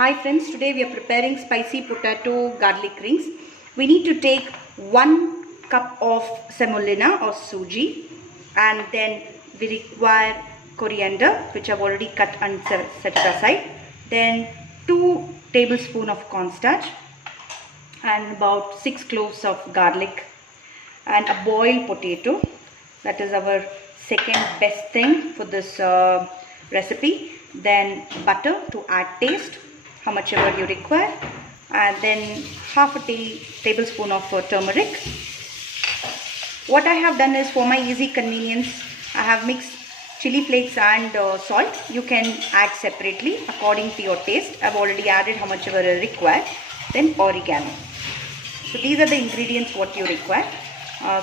Hi friends, today we are preparing spicy potato garlic rings. We need to take 1 cup of semolina or suji, and then we require coriander, which I've already cut and set it aside. Then 2 tablespoons of cornstarch and about 6 cloves of garlic and a boiled potato. That is our second best thing for this recipe. Then butter to add taste, how much ever you require, and then half a tablespoon of turmeric. What I have done is, for my easy convenience, I have mixed chili flakes and salt. You can add separately according to your taste. I've already added how much ever you require. Then oregano. So these are the ingredients what you require.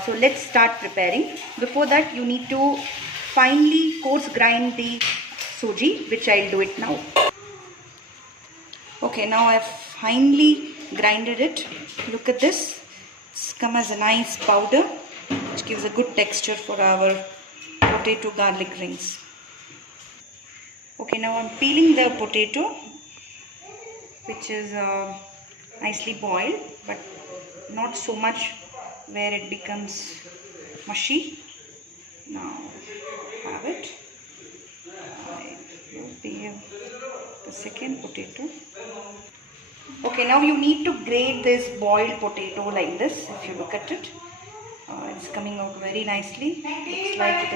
So let's start preparing. Before that, you need to finely coarse grind the suji, which I'll do it now. Okay, now I've finely grinded it. Look at this. It's come as a nice powder, which gives a good texture for our potato garlic rings. Okay, now I'm peeling the potato, which is nicely boiled, but not so much where it becomes mushy. Now have it. I will peel the second potato. Okay, now you need to grate this boiled potato like this. If you look at it, it's coming out very nicely. Looks like it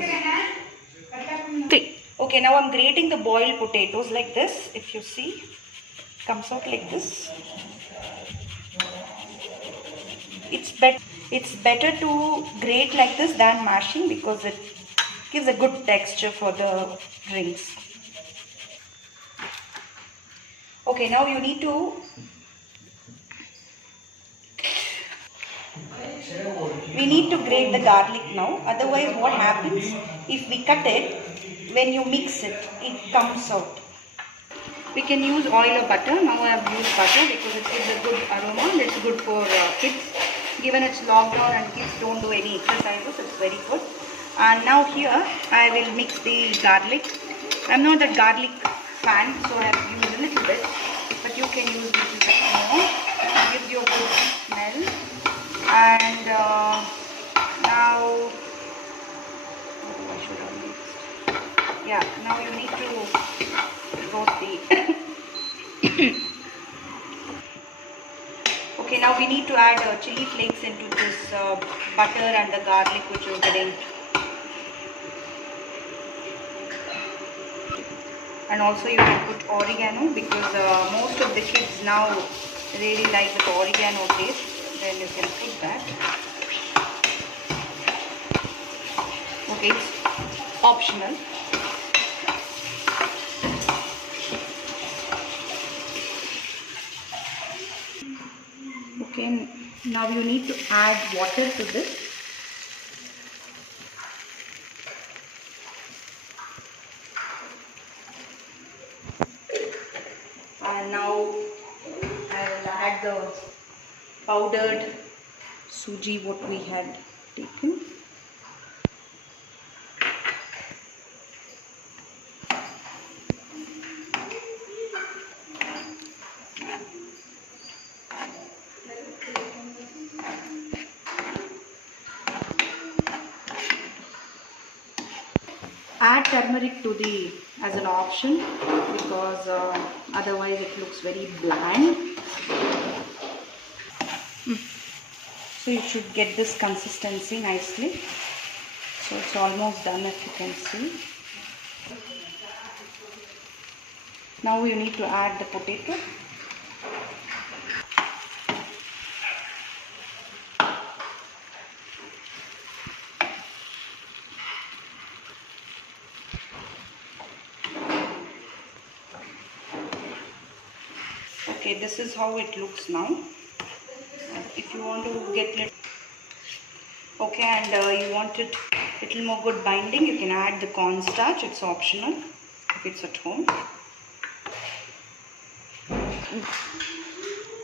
is. Okay, now I'm grating the boiled potatoes like this. If you see, it comes out like this. It's better to grate like this than mashing, because it gives a good texture for the rings. Okay, now you need to grate the garlic now. Otherwise, what happens, if we cut it, when you mix it, it comes out. We can use oil or butter. Now I have used butter because it gives a good aroma. It's good for kids. Given it's lockdown and kids don't do any exercises, it's very good. And now here I will mix the garlic. I'm not a garlic fan, so I have used a little bit, but you can use a little bit more. It gives you a good smell. And now, I should have mixed. Yeah, now you need to roast the. Okay, now we need to add chili flakes into this butter and the garlic which you're getting. And also you can put oregano, because most of the kids now really like the oregano taste. Then you can put that. Okay, it's optional. Okay, now you need to add water to this. And now I will add the powdered suji what we had taken. Add turmeric to the as an option, because otherwise it looks very bland. So you should get this consistency nicely. So it's almost done, if you can see. Now you need to add the potato. Okay, this is how it looks now. If you want to get it, okay, and you want it a little more good binding, you can add the cornstarch. It's optional if it's at home.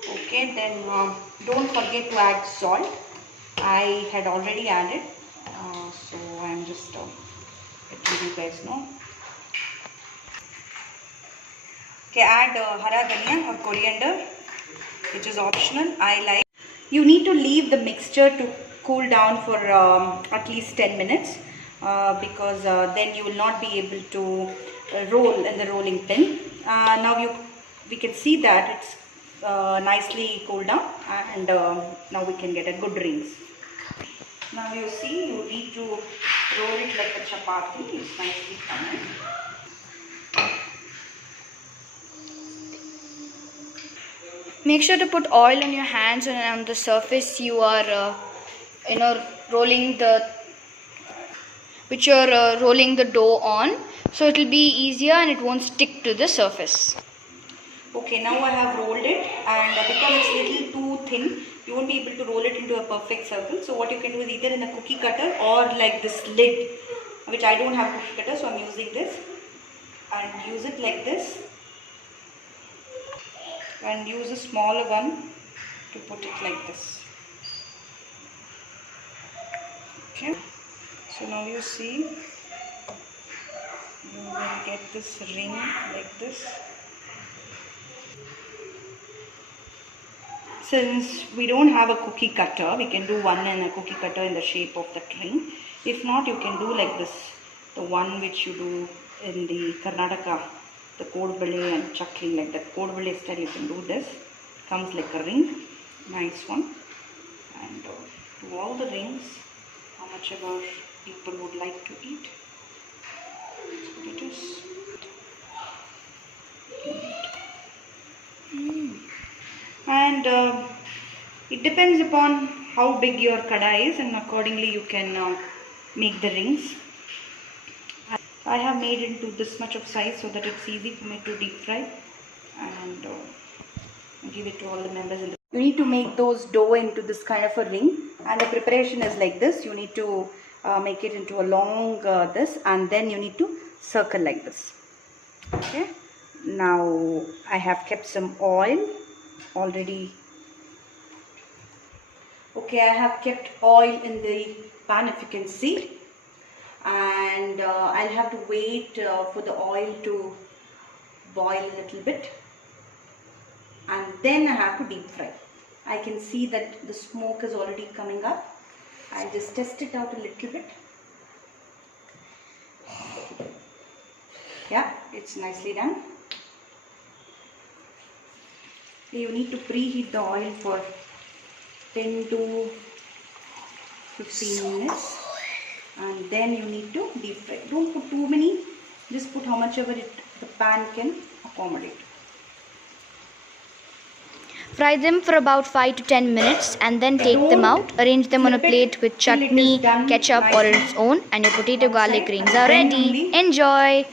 Okay, then don't forget to add salt. I had already added, so I'm just letting you guys know. Okay, add hara dhania or coriander, which is optional. I like. You need to leave the mixture to cool down for at least 10 minutes because then you will not be able to roll in the rolling pin. Now we can see that it's nicely cooled down, and now we can get a good rings. Now you see, you need to roll it like a chapati. It's nicely done. Make sure to put oil on your hands and on the surface you are, rolling the dough on, so it will be easier and it won't stick to the surface. Okay, now I have rolled it, and because it's little too thin, you won't be able to roll it into a perfect circle. So what you can do is either in a cookie cutter or like this lid, which I don't have cookie cutter, so I'm using this, and use it like this, and use a smaller one to put it like this. Okay, so now you see, you will get this ring like this. Since we don't have a cookie cutter, we can do one in a cookie cutter in the shape of that ring. If not, you can do like this, the one which you do in the Karnataka, the Kodbale and Chakli, like that Kodbale style. You can do this. Comes like a ring, nice one. And do all the rings, how much ever people would like to eat. That's what it is. And it depends upon how big your kada is, and accordingly you can make the rings. I have made it into this much of size so that it's easy for me to deep fry and give it to all the members. You need to make those dough into this kind of a ring, and the preparation is like this. You need to make it into a long this, and then you need to circle like this. Okay, now I have kept some oil already. Okay, I have kept oil in the pan, if you can see, and I'll have to wait for the oil to boil a little bit, and then I have to deep fry. I can see that the smoke is already coming up. I'll just test it out a little bit. Yeah, it's nicely done. You need to preheat the oil for 10 to 15 minutes, and then you need to deep fry. Don't put too many, just put how much ever the pan can accommodate. Fry them for about 5 to 10 minutes and then take them out. Arrange them on a plate with chutney, ketchup or its own, and your potato garlic rings are ready. Enjoy!